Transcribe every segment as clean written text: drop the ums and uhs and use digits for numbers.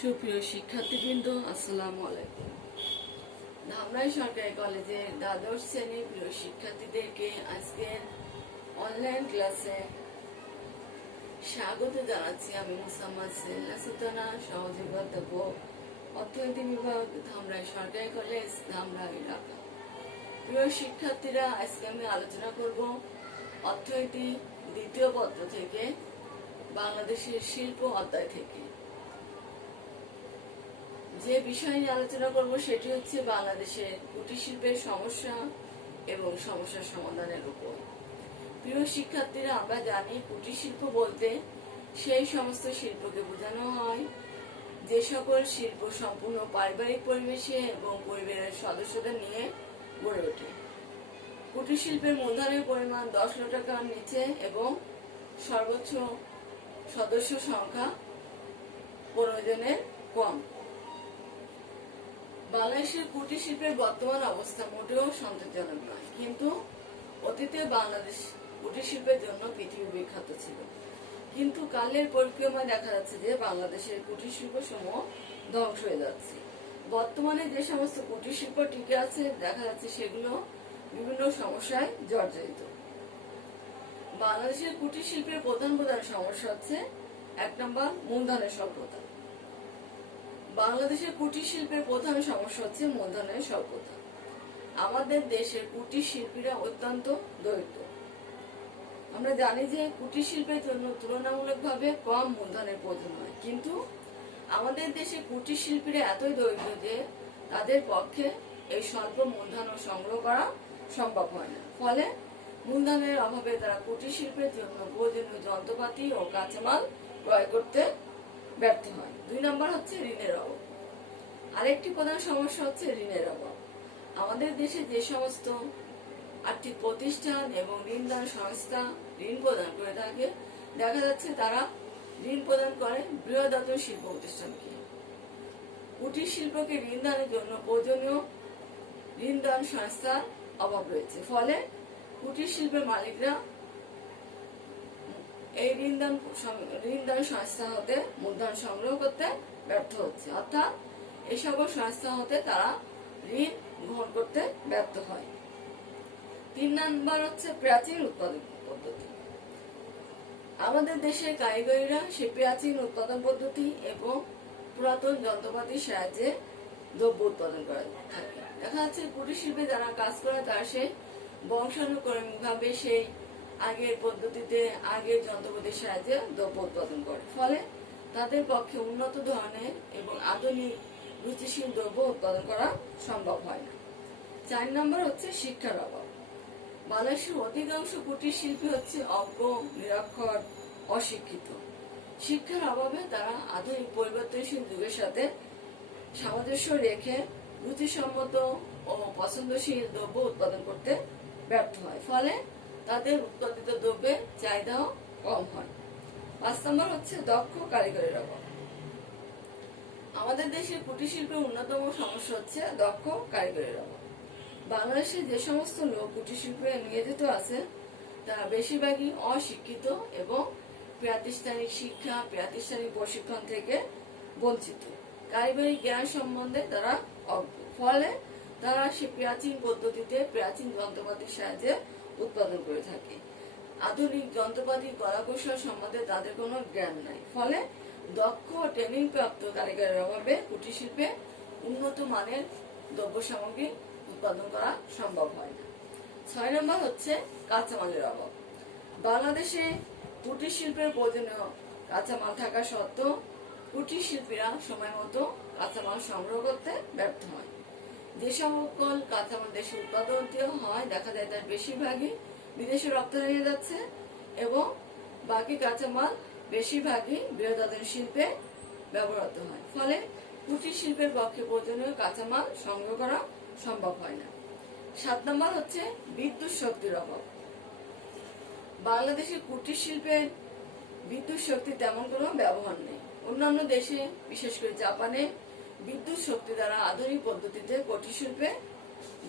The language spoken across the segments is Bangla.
সুপ্রিয় শিক্ষার্থীবৃন্দ, আসসালামু আলাইকুম। ধামরাই সরকারি কলেজের দ্বাদশ শ্রেণীর প্রিয় শিক্ষার্থীদেরকে আজকের অনলাইন ক্লাসে স্বাগত জানাচ্ছি। আমি মোসাম্মদ সেলিনা সুলতানা, সহযোগী অধ্যাপক, অর্থনীতি বিভাগ, ধামরাই সরকারি কলেজ, ধামরাই, ঢাকা। প্রিয় শিক্ষার্থীরা, আজকে আমি আলোচনা করব অর্থনীতি দ্বিতীয় পত্র থেকে বাংলাদেশের শিল্প অধ্যায় থেকে। যে বিষয় নিয়ে আলোচনা করব সেটি হচ্ছে বাংলাদেশের কুটির শিল্পের সমস্যা এবং সমস্যার সমাধানের উপর। প্রিয় শিক্ষার্থীরা, আমরা জানি কুটির শিল্প বলতে সেই সমস্ত শিল্পকে বোঝানো হয় যে সকল শিল্প সম্পূর্ণ পারিবারিক পরিবেশে এবং পরিবারের সদস্যদের নিয়ে গড়ে ওঠে। কুটির শিল্পের মূলধনের পরিমাণ 10 লাখ টাকার নিচে এবং সর্বোচ্চ সদস্য সংখ্যা 15 জনের কম। বাংলাদেশের কুটির শিল্পের বর্তমান অবস্থা মোটেও সন্তোষজনক নয়, কিন্তু অতীতে বাংলাদেশ কুটির শিল্পের জন্য পৃথিবী বিখ্যাত ছিল। কিন্তু কালের পরিক্রমায় দেখা যাচ্ছে যে বাংলাদেশের কুটির শিল্প সমূহ ধ্বংস হয়ে যাচ্ছে। বর্তমানে যে সমস্ত কুটির শিল্প টিকে আছে দেখা যাচ্ছে সেগুলো বিভিন্ন সমস্যায় জর্জরিত। বাংলাদেশের কুটির শিল্পের প্রধান সমস্যা হচ্ছে 1 নম্বর, মূলধনের স্বল্পতা। বাংলাদেশের কুটির শিল্পের প্রধান সমস্যা হচ্ছে মূলধনের স্বল্পতা। আমাদের দেশের কুটির শিল্পীরা অত্যন্ত দরিদ্র। আমরা জানি যে কুটির শিল্পের জন্য তুলনামূলকভাবে কম মূলধনের প্রয়োজন হয়, কিন্তু আমাদের দেশে কুটির শিল্পীরা এতই দরিদ্র যে তাদের পক্ষে এই স্বল্প মূলধন সংগ্রহ করা সম্ভব হয় না। ফলে মূলধনের অভাবে তারা কুটির শিল্পের জন্য প্রয়োজনীয় যন্ত্রপাতি ও কাঁচামাল ক্রয় করতে ব্যর্থ হয়। 2 নম্বর হচ্ছে ঋণের অভাব। আরেকটি প্রধান সমস্যা হচ্ছে ঋণের অভাব। আমাদের দেশে যে সমস্ত আর্থিক প্রতিষ্ঠান এবং ঋণদান সংস্থা ঋণ প্রদান করে থাকে দেখা যাচ্ছে তারা ঋণ প্রদান করে বৃহদায়তন শিল্প প্রতিষ্ঠানকে। কুটির শিল্পকে ঋণ দানের জন্য প্রয়োজনীয় ঋণদান সংস্থার অভাব রয়েছে। ফলে কুটির শিল্পের মালিকরা এই ঋণদান সংস্থা হতে মূলধন সংগ্রহ করতে ব্যর্থ হচ্ছে, অর্থাৎ এই সকল সংস্থা হতে তারা ঋণ গ্রহণ করতে ব্যর্থ হয়। 3 নম্বর হচ্ছে প্রাচীন উৎপাদন পদ্ধতি। আমাদের দেশের কারিগরীরা সে প্রাচীন উৎপাদন পদ্ধতি এবং পুরাতন যন্ত্রপাতির সাহায্যে দ্রব্য উৎপাদন করে থাকে। দেখা যাচ্ছে কুটির শিল্পে যারা কাজ করে তারা সেই বংশানুক্রমিক ভাবে সেই আগের পদ্ধতিতে আগের যন্ত্রপাতির সাহায্যে দ্রব্য উৎপাদন করে। ফলে তাদের পক্ষে উন্নত ধরনের এবং আধুনিক রুচিশীল দ্রব্য উৎপাদন করা সম্ভব হয় না। 4 নম্বর হচ্ছে শিক্ষার অভাব। বাংলাদেশের অধিকাংশ কুটির শিল্পী হচ্ছে অজ্ঞ, নিরক্ষর, অশিক্ষিত। শিক্ষার অভাবে তারা আধুনিক পরিবর্তনশীল যুগের সাথে সামঞ্জস্য রেখে রুচিসম্মত ও পছন্দশীল দ্রব্য উৎপাদন করতে ব্যর্থ হয়। ফলে তাদের উৎপাদিত দ্রব্যের চাহিদাও কম হয়। 5 নম্বর হচ্ছে দক্ষ কারিগরের অভাব। আমাদের দেশের কুটির শিল্পের অন্যতম সমস্যা হচ্ছে দক্ষ কারিগরের অভাব। বাংলাদেশে যে সমস্ত লোক কুটির শিল্পে নিয়োজিত আছে তারা বেশিরভাগই অশিক্ষিত এবং প্রাতিষ্ঠানিক শিক্ষা, প্রাতিষ্ঠানিক প্রশিক্ষণ থেকে বঞ্চিত। কারিগরি জ্ঞান সম্বন্ধে তারা অজ্ঞ। ফলে তারা সে প্রাচীন পদ্ধতিতে প্রাচীন যন্ত্রপাতির সাহায্যে উৎপাদন করে থাকে। আধুনিক যন্ত্রপাতি কলাকৌশল সম্বন্ধে তাদের কোনো জ্ঞান নাই। ফলে দক্ষ ট্রেনিং প্রাপ্ত কারিগরের অভাবে কুটির শিল্পে উন্নত মানের দ্রব্য সামগ্রী উৎপাদন করা সম্ভব হয় না। 6 নম্বর হচ্ছে কাঁচামালের অভাব। বাংলাদেশে কুটির শিল্পের প্রয়োজনীয় কাঁচামাল থাকা সত্ত্বেও কুটির শিল্পীরা সময় মতো কাঁচামাল সংগ্রহ করতে ব্যর্থ হয়। যে সকল কাঁচামাল দেশে উৎপাদন হয় দেখা যায় তার বেশিরভাগই বিদেশে রপ্তানি হয়ে যাচ্ছে এবং বাকি কাঁচামাল বেশিরভাগই বৃহদায়তন শিল্পে ব্যবহৃত হয়। ফলে কুটির শিল্পের পক্ষে প্রয়োজনীয় কাঁচামাল সংগ্রহ করা সম্ভব হয় না। 7 নম্বর হচ্ছে বিদ্যুৎ শক্তির অভাব। বাংলাদেশের কুটির শিল্পের বিদ্যুৎ শক্তি তেমন কোনো ব্যবহার নেই। অন্যান্য দেশে বিশেষ করে জাপানে বিদ্যুৎ শক্তি দ্বারা আধুনিক পদ্ধতিতে কুটির শিল্পে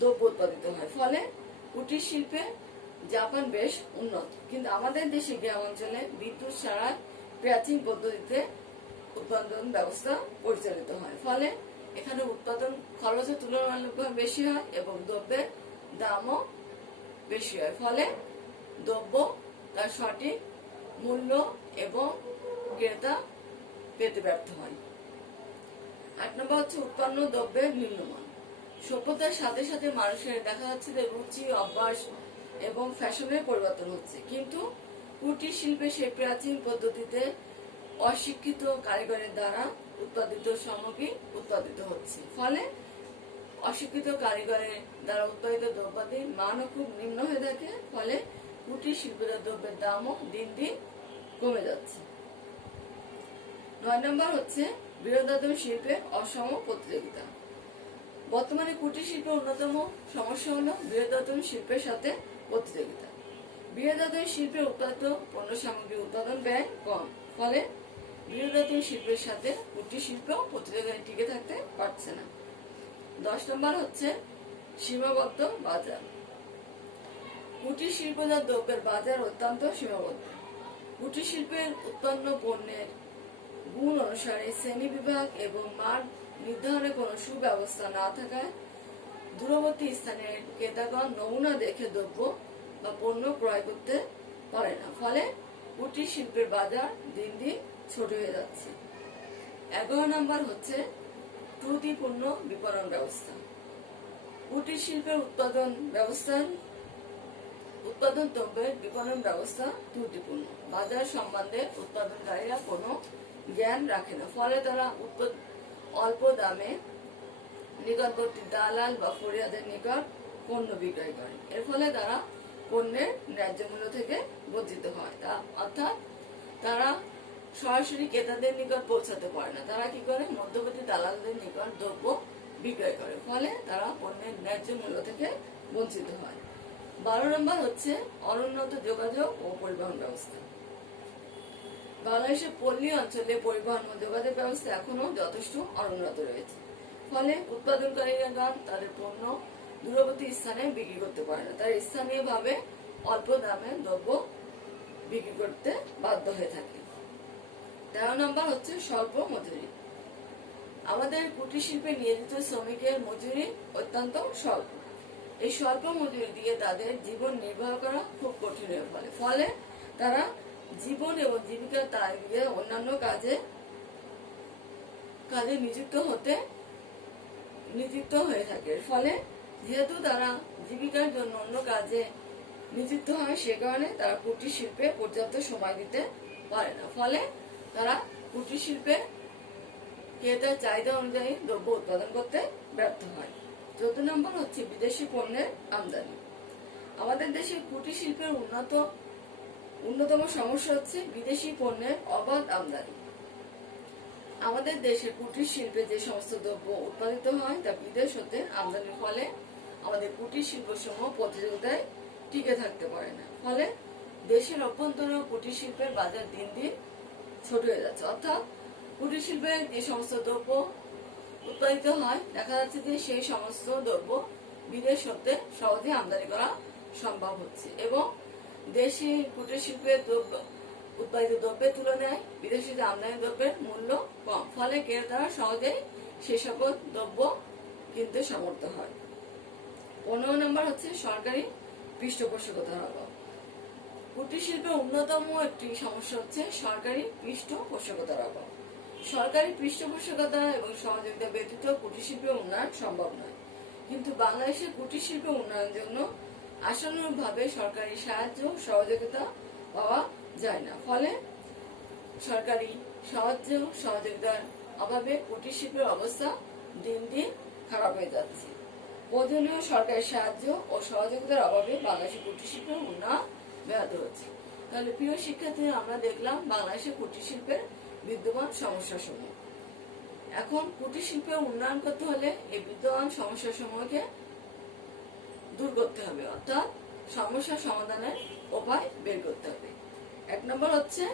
দ্রব্য উৎপাদিত হয়। ফলে কুটির শিল্পে জাপান বেশ উন্নত, কিন্তু আমাদের দেশে গ্রাম অঞ্চলে বিদ্যুৎ ছাড়া প্রাচীন পদ্ধতিতে উৎপাদন ব্যবস্থা পরিচালিত হয়। ফলে এখানে উৎপাদন খরচের তুলনামূলকভাবে বেশি হয় এবং দ্রব্যের দামও বেশি হয়। ফলে দ্রব্য তার সঠিক মূল্য এবং ক্রেতা পেতে ব্যর্থ হয়। 8 নম্বর হচ্ছে উৎপন্ন দ্রব্যের নিম্নমান। সভ্যতার সাথে সাথে মানুষের দেখা যাচ্ছে যে রুচি, অভ্যাস এবং ফ্যাশনের পরিবর্তন হচ্ছে, কিন্তু কুটির শিল্পে সেই প্রাচীন পদ্ধতিতে অশিক্ষিত কারিগরের দ্বারা উৎপাদিত সামগ্রী উৎপাদিত হচ্ছে। ফলে অশিক্ষিত কারিগরের দ্বারা উৎপাদিত দ্রব্যাদির মানও খুব নিম্ন হয়ে থাকে। ফলে কুটির শিল্পের দ্রব্যের দামও দিন দিন কমে যাচ্ছে। 9 নম্বর হচ্ছে বৃহদায়তন শিল্পের অসম প্রতিযোগিতা। বর্তমানে কুটির শিল্পের অন্যতম সমস্যা হলো বৃহদায়তন শিল্পের সাথে প্রতিযোগিতা। বৃহদায়তন শিল্পের উৎপাদিত পণ্য সামগ্রী উৎপাদন ব্যয় কম, ফলে বৃহদায়তন শিল্পের সাথে কুটির শিল্প প্রতিযোগিতায় টিকে থাকতে পারছে না। 10 নম্বর হচ্ছে সীমাবদ্ধ বাজার। কুটির শিল্পজাত দ্রব্যের বাজার অত্যন্ত সীমাবদ্ধ। কুটির শিল্পের উৎপন্ন পণ্যের গুণ অনুসারে শ্রেণী বিভাগ এবং মান নির্ধারণে কোনো সুব্যবস্থা না থাকায় দূরবর্তী স্থানের ক্রেতাগণ নমুনা দেখে দ্রব্য বা পণ্য ক্রয় করতে পারে না। ফলে কুটির শিল্পের বাজার দিন দিন ছোট হয়ে যাচ্ছে। 11 নম্বর হচ্ছে ত্রুটিপূর্ণ বিপণন ব্যবস্থা। কুটির শিল্পের উৎপাদন দ্রব্যের বিপণন ব্যবস্থা ত্রুটিপূর্ণ। বাজার সম্বন্ধে উৎপাদনকারীরা কোনো জ্ঞান রাখে না। ফলে তারা অল্প দামে নিকটবর্তী দালাল বা ফরিয়াদের নিকট পণ্য বিক্রয় করে। এর ফলে তারা পণ্যের ন্যায্য মূল্য থেকে বঞ্চিত হয়, অর্থাৎ তারা সরাসরি ক্রেতাদের নিকট পৌঁছাতে পারে না। তারা কি করে? মধ্যবর্তী দালালদের নিকট দ্রব্য বিক্রয় করে। ফলে তারা পণ্যের ন্যায্য মূল্য থেকে বঞ্চিত হয়। 12 নম্বর হচ্ছে অনুন্নত যোগাযোগ ও পরিবহন ব্যবস্থা। বাংলাদেশের পল্লী অঞ্চলে পরিবহন ও যোগাযোগ ব্যবস্থা এখনো যথেষ্ট অনুন্নত রয়েছে। ফলে উৎপাদনকারীরা তাদের পণ্য দূরবর্তী স্থানে বিক্রি করতে পারে না। তারা স্থানীয়ভাবে অল্প দামে দ্রব্য বিক্রি করতে বাধ্য হয়ে থাকে। 13 নম্বর হচ্ছে স্বল্প মজুরি। আমাদের কুটির শিল্পে নিয়োজিত শ্রমিকের মজুরি অত্যন্ত স্বল্প। এই স্বল্প মজুরি দিয়ে তাদের জীবন নির্বাহ করা খুব কঠিন হয়ে পড়ে। ফলে তারা জীবন এবং জীবিকার তাগিদে অন্যান্য কাজে নিযুক্ত হয়ে থাকে। ফলে যেহেতু তারা জীবিকার জন্য অন্য কাজে নিযুক্ত হয়, সে কারণে তারা কুটির শিল্পে পর্যাপ্ত সময় দিতে পারে না। ফলে তারা কুটির শিল্পে ক্রেতার চাহিদা অনুযায়ী দ্রব্য উৎপাদন করতে ব্যর্থ হয়। 14 নম্বর হচ্ছে বিদেশি পণ্যের আমদানি। আমাদের দেশে কুটির শিল্পের অন্যতম সমস্যা হচ্ছে বিদেশি পণ্যের অবাধ আমদানি। আমাদের দেশে কুটির শিল্পে যে সমস্ত দ্রব্য উৎপাদিত হয় তা বিদেশ হতে আমদানির ফলে আমাদের কুটির শিল্প সমূহ প্রতিযোগিতায় টিকে থাকতে পারে না। ফলে দেশের অভ্যন্তরীণ কুটির শিল্পের বাজার দিন দিন ছোট হয়ে যাচ্ছে। অর্থাৎ কুটির শিল্পে যে সমস্ত দ্রব্য উৎপাদিত হয়, দেখা যাচ্ছে যে সেই সমস্ত দ্রব্য বিদেশ হতে সহজে আমদানি করা সম্ভব হচ্ছে এবং দেশি কুটির শিল্পের উৎপাদিত দ্রব্যের তুলনায় বিদেশি আমদানি দ্রব্যের মূল্য কম। ফলে ক্রেতারা সহজেই সে সকল দ্রব্য কিনতে সমর্থ হয়। 15 নম্বর হচ্ছে সরকারি পৃষ্ঠপোষকতার অভাব। কুটির শিল্পের অন্যতম একটি সমস্যা হচ্ছে সরকারি পৃষ্ঠপোষকতার অভাব। সরকারি পৃষ্ঠপোষকতা এবং সহযোগিতা ব্যতীত কুটির শিল্পের উন্নয়ন সম্ভব নয়। কিন্তু বাংলাদেশের কুটির শিল্পের উন্নয়নের জন্য আশানুরূপভাবে সরকারি সাহায্য সহযোগিতা পাওয়া যায় না। ফলে সরকারি সাহায্য সহযোগিতার অভাবে কুটির শিল্পের অবস্থা দিন দিন খারাপ হয়ে যাচ্ছে। প্রয়োজনীয় সরকারি সাহায্য ও সহযোগিতার অভাবে বাংলাদেশের কুটির শিল্পের উন্নয়ন ব্যাহত হচ্ছে। তাহলে প্রিয় শিক্ষার্থী, আমরা দেখলাম বাংলাদেশের কুটির শিল্পের বিদ্যমান সমস্যাসমূহ। এখন কুটির শিল্পের উন্নয়ন করতে হলে এই বিদ্যমান সমস্যাসমূহকে দূর করতে হবে, অর্থাৎ সমস্যা সমাধানের উপায় বের করতে হবে। 1 নম্বর হচ্ছে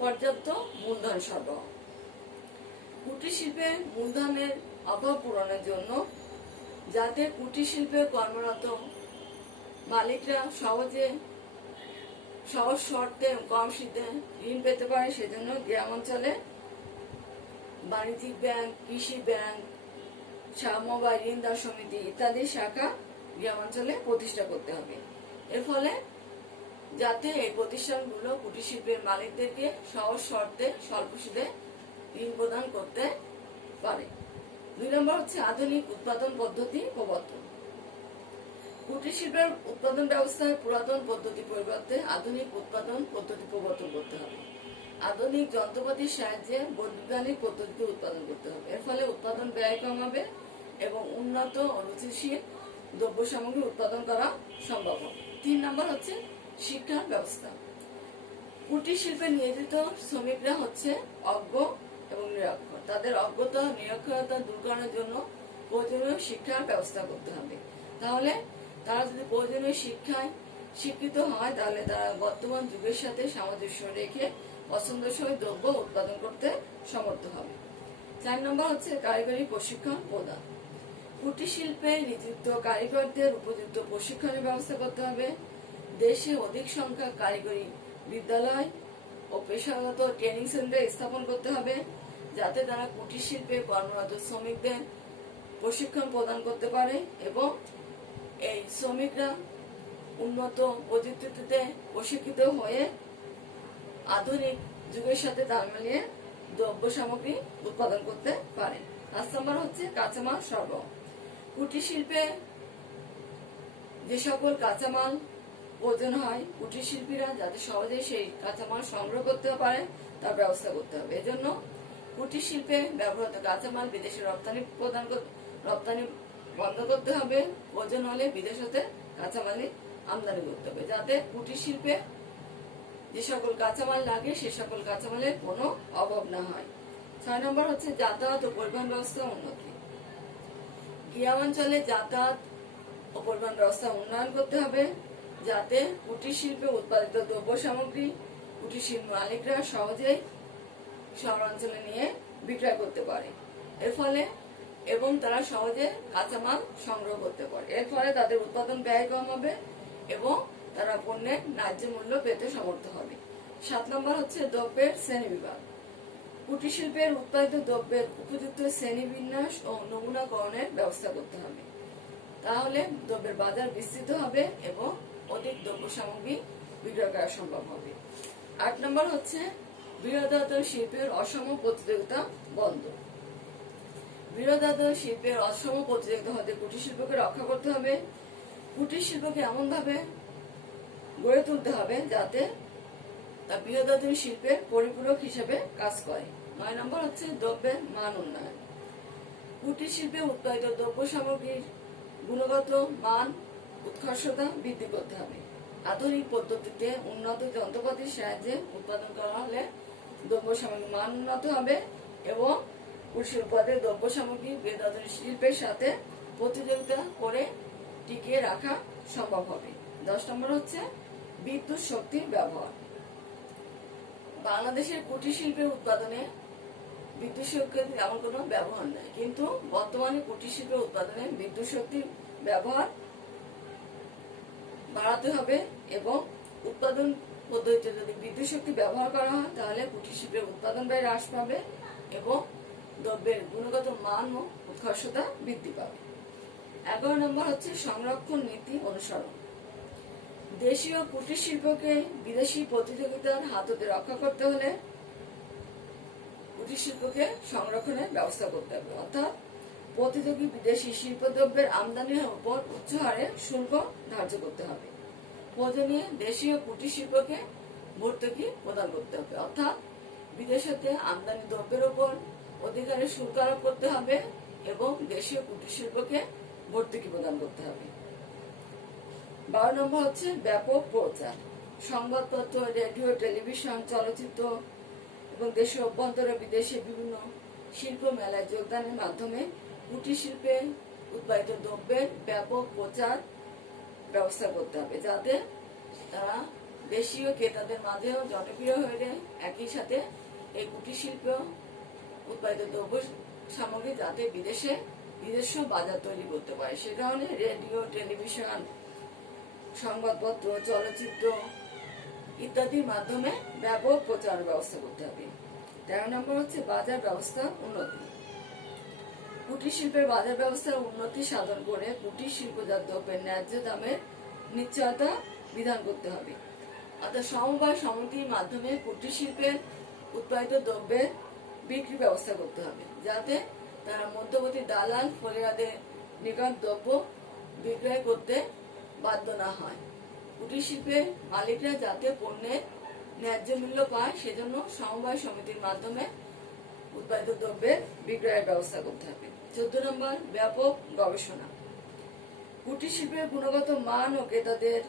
পর্যাপ্ত মূলধন সরবরাহ। কুটির শিল্পে মূলধনের অভাব পূরণের জন্য যাতে কুটির শিল্পে কর্মরত মালিকরা সহজ শর্তে কম সুদে ঋণ পেতে পারে, সেজন্য গ্রাম অঞ্চলে বাণিজ্যিক ব্যাংক, কৃষি ব্যাংক, সমবায় ঋণদান সমিতি ইত্যাদি শাখা গ্রামাঞ্চলে প্রতিষ্ঠা করতে হবে। এর ফলে যাতে এই প্রতিষ্ঠানগুলো কুটির শিল্পের মালিকদেরকে সহজ শর্তে স্বল্প সুদে ঋণ প্রদান করতে পারে। 2 নম্বর হচ্ছে আধুনিক উৎপাদন পদ্ধতি প্রবর্তন। কুটির শিল্পের উৎপাদন ব্যবস্থায় পুরাতন পদ্ধতি পরিবর্তে আধুনিক উৎপাদন পদ্ধতি প্রবর্তন করতে হবে। আধুনিক যন্ত্রপাতির সাহায্যে বৈজ্ঞানিক পদ্ধতিতে উৎপাদন করতে হবে। এর ফলে উৎপাদন ব্যয় কম হবে এবং উন্নত ও রুচিশীল দ্রব্য সামগ্রী উৎপাদন করা সম্ভব হবে। 3 নম্বর হচ্ছে শিক্ষার ব্যবস্থা। কুটির শিল্পে নিয়োজিত শ্রমিকরা হচ্ছে অজ্ঞ এবং নিরক্ষর। তাদের অজ্ঞতা নিরক্ষরতা দূর করার জন্য প্রয়োজনীয় শিক্ষার ব্যবস্থা করতে হবে। তাহলে তারা যদি প্রয়োজনীয় শিক্ষায় শিক্ষিত হয় তাহলে তারা বর্তমান যুগের সাথে সামঞ্জস্য রেখে পছন্দসই দ্রব্য উৎপাদন করতে সমর্থ হবে। 4 নম্বর হচ্ছে কারিগরি প্রশিক্ষণ প্রদান। কুটির শিল্পে নিযুক্ত কারিগরদের উপযুক্ত প্রশিক্ষণের ব্যবস্থা করতে হবে। দেশে অধিক সংখ্যক কারিগরি বিদ্যালয় ও পেশাগত ট্রেনিং সেন্টার স্থাপন করতে হবে, যাতে তারা কুটির শিল্পে কর্মরত শ্রমিকদের প্রশিক্ষণ প্রদান করতে পারে এবং এই শ্রমিকরা উন্নত প্রযুক্তিতে প্রশিক্ষিত হয়ে আধুনিক যুগের সাথে তাল মিলিয়ে দ্রব্য সামগ্রী উৎপাদন করতে পারে। 5 নম্বর হচ্ছে কাঁচামাল সরবরাহ। কুটির শিল্পে যে সকল কাঁচামাল প্রয়োজন হয় কুটির শিল্পীরা যাতে সহজে সেই কাঁচামাল সংগ্রহ করতে পারে তার ব্যবস্থা করতে হবে। এজন্য কুটির শিল্পে ব্যবহৃত কাঁচামাল বিদেশে রপ্তানি বন্ধ করতে হবে। প্রয়োজন হলে বিদেশ হতে কাঁচামাল আমদানি করতে হবে, যাতে কুটির শিল্পে যে সকল কাঁচামাল লাগে সে সকল কাঁচামালের কোনো অভাব না হয়। 6 নম্বর হচ্ছে যাতায়াত ও পরিবহন ব্যবস্থা উন্নতি। গ্রামাঞ্চলে যাতায়াত ও পরিবহন ব্যবস্থা উন্নয়ন করতে হবে, যাতে কুটির শিল্পে উৎপাদিত দ্রব্য সামগ্রী কুটির শিল্প মালিকরা সহজেই শহরাঞ্চলে নিয়ে বিক্রয় করতে পারে। এর ফলে এবং তারা সহজে কাঁচামাল সংগ্রহ করতে পারে। এর ফলে তাদের উৎপাদন ব্যয় কম হবে এবং তারা পণ্যের ন্যায্য মূল্য পেতে সমর্থ হবে। 7 নম্বর হচ্ছে দ্রব্যের শ্রেণী বিভাগ। কুটির শিল্পের উৎপাদিত দ্রব্যের উপযুক্ত শ্রেণীবিন্যাস ও নমুনাকরণের ব্যবস্থা করতে হবে, তাহলে দ্রব্যের বাজার বিস্তৃত হবে এবং অধিক দ্রব্য সামগ্রী বিক্রয় করা সম্ভব হবে। 8 নম্বর হচ্ছে বৃহদায়তন শিল্পের অসম প্রতিযোগিতা বন্ধ। বৃহদায়তন শিল্পের অসম প্রতিযোগিতা হতে কুটির শিল্পকে রক্ষা করতে হবে। কুটির শিল্পকে এমন ভাবে গড়ে তুলতে হবে যাতে তা বৃহদায়তন শিল্পের পরিপূরক হিসেবে কাজ করে। 9 নম্বর হচ্ছে দ্রব্যের মান উন্নয়ন। কুটির শিল্পে উৎপাদিত দ্রব্য সামগ্রীর গুণগত মান উৎকর্ষতা বৃদ্ধি করতে হবে। আধুনিক পদ্ধতিতে উন্নত যন্ত্রপাতির সাহায্যে উৎপাদন করা হলে দ্রব্য সামগ্রীর মান উন্নত হবে এবং কুটির উৎপাদিত দ্রব্য সামগ্রী বৃহদায়তন শিল্পের সাথে প্রতিযোগিতা করে টিকিয়ে রাখা সম্ভব হবে। 10 নম্বর হচ্ছে বিদ্যুৎ শক্তির ব্যবহার। বাংলাদেশের কুটির শিল্পের উৎপাদনে বিদ্যুৎ শক্তির এমন কোনো ব্যবহার নেই, কিন্তু বর্তমানে কুটির শিল্পের উৎপাদনে বিদ্যুৎ শক্তির ব্যবহার বাড়াতে হবে এবং উৎপাদন পদ্ধতিতে যদি বিদ্যুৎ শক্তি ব্যবহার করা হয় তাহলে কুটির শিল্পের উৎপাদন ব্যয় হ্রাস পাবে এবং দ্রব্যের গুণগত মান ও উৎকর্ষতা বৃদ্ধি পাবে। 11 নম্বর হচ্ছে সংরক্ষণ নীতি অনুসরণ। দেশীয় কুটির শিল্পকে বিদেশি প্রতিযোগিতার হাত হতে রক্ষা করতে হলে কুটির শিল্পকে সংরক্ষণের ব্যবস্থা করতে হবে, অর্থাৎ প্রতিযোগী বিদেশি শিল্পদ্রব্যের আমদানির উপর উচ্চ হারে শুল্ক ধার্য করতে হবে। প্রয়োজনীয় দেশীয় কুটির শিল্পকে ভর্তুকি প্রদান করতে হবে, অর্থাৎ বিদেশ হতে আমদানি দ্রব্যের উপর অধিকারে শুল্ক আরোপ করতে হবে এবং দেশীয় কুটির শিল্পকে ভর্তুকি প্রদান করতে হবে। 12 নম্বর হচ্ছে ব্যাপক প্রচার। সংবাদপত্র, রেডিও, টেলিভিশন, চলচ্চিত্র এবং দেশের অভ্যন্তরে বিদেশে বিভিন্ন শিল্প মেলায় যোগদানের মাধ্যমে কুটির শিল্পে উৎপাদিত দ্রব্যের ব্যাপক প্রচার ব্যবস্থা করতে হবে, যাতে তারা দেশীয় ক্রেতাদের মাঝেও জনপ্রিয় হয়ে যায়। একই সাথে এই কুটির শিল্প উৎপাদিত দ্রব্য সামগ্রী যাতে নিজস্ব বাজার তৈরি করতে পারে, সে কারণে রেডিও, টেলিভিশন, সংবাদপত্র, চলচ্চিত্র ইত্যাদির মাধ্যমে ব্যাপক প্রচার ব্যবস্থা করতে হবে। 13 নম্বর হচ্ছে বাজার ব্যবস্থা উন্নতি। কুটির শিল্পের বাজার ব্যবস্থার উন্নতি সাধন করে কুটির শিল্পজাত দ্রব্যের ন্যায্য দামের নিশ্চয়তা বিধান করতে হবে। অর্থাৎ সমবায় সমিতির মাধ্যমে কুটির শিল্পের উৎপাদিত দ্রব্যের বিক্রি ব্যবস্থা করতে হবে, যাতে তারা মধ্যবর্তী দালাল ফলিয়াদের নিকট দ্রব্য বিক্রয় করতে বাধ্য না হয়। কুটির শিল্পের মালিকরা যাতে পণ্যের ন্যায্য মূল্য পায় সেজন্য সমবায় সমিতির মাধ্যমে উৎপাদিত দ্রব্যের বিক্রয়ের ব্যবস্থা করতে হবে। 14 নম্বর ব্যাপক গবেষণা। কুটির শিল্পের গুণগত মান ও ক্রেতাদের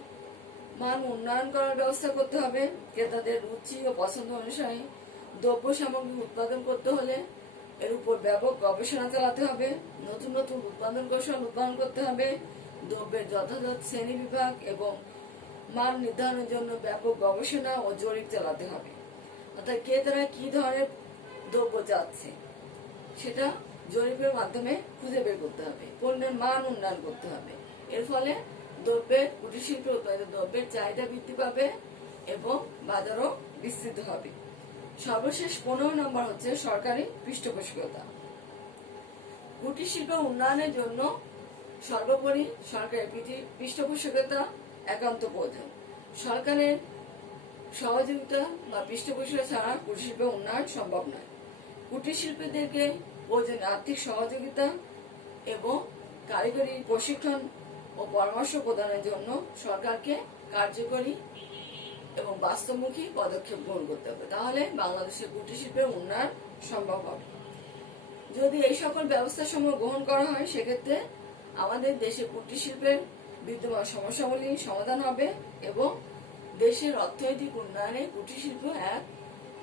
মান উন্নয়ন করার ব্যবস্থা করতে হবে। ক্রেতাদের রুচি ও পছন্দ অনুসারে দ্রব্য সামগ্রী উৎপাদন করতে হলে এর উপর ব্যাপক গবেষণা চালাতে হবে। নতুন নতুন উৎপাদন কৌশল উদ্ভাবন করতে হবে। দ্রব্যের যথাযথ শ্রেণী বিভাগ এবং মান নির্ধারণের জন্য ব্যাপক গবেষণা ও জরিপ চালাতে হবে। অর্থাৎ ক্রেতারা কি ধরনের দ্রব্য চাচ্ছে সেটা জরিপের মাধ্যমে খুঁজে বের করতে হবে। পণ্যের মান উন্নয়ন করতে হবে। এর ফলে দ্রব্যের কুটির শিল্পে উৎপাদিত দ্রব্যের চাহিদা বৃদ্ধি পাবে এবং বাজারও বিস্তৃত হবে। সর্বশেষ 15 নম্বর হচ্ছে সরকারি পৃষ্ঠপোষকতা। কুটির শিল্প উন্নয়নের জন্য সর্বোপরি সরকারি পৃষ্ঠপোষকতা একান্ত প্রয়োজন। সরকারের সহযোগিতা বা পৃষ্ঠপোষকতা ছাড়া কুটির শিল্পের উন্নয়ন সম্ভব নয়। কুটির শিল্পীদেরকে প্রয়োজনীয় আর্থিক সহযোগিতা এবং কারিগরি প্রশিক্ষণ ও পরামর্শ প্রদানের জন্য সরকারকে কার্যকরী এবং বাস্তবমুখী পদক্ষেপ গ্রহণ করতে হবে। তাহলে বাংলাদেশের কুটির শিল্পের উন্নয়ন সম্ভব হবে। যদি এই সকল ব্যবস্থাসমূহ গ্রহণ করা হয় সেক্ষেত্রে আমাদের দেশে কুটির শিল্পের বিদ্যমান সমস্যাগুলি সমাধান হবে এবং দেশের অর্থনৈতিক উন্নয়নে কুটির শিল্প এক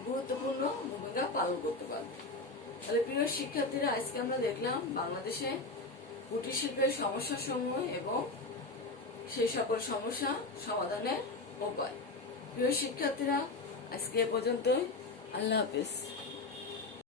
গুরুত্বপূর্ণ ভূমিকা পালন করতে পারবে। তাহলে প্রিয় শিক্ষার্থীরা, আজকে আমরা দেখলাম বাংলাদেশে কুটির শিল্পের সমস্যাসমূহ এবং সেই সকল সমস্যা সমাধানের উপায়। প্রিয় শিক্ষার্থীরা, আজকে এ পর্যন্তই। আল্লাহ হাফেজ।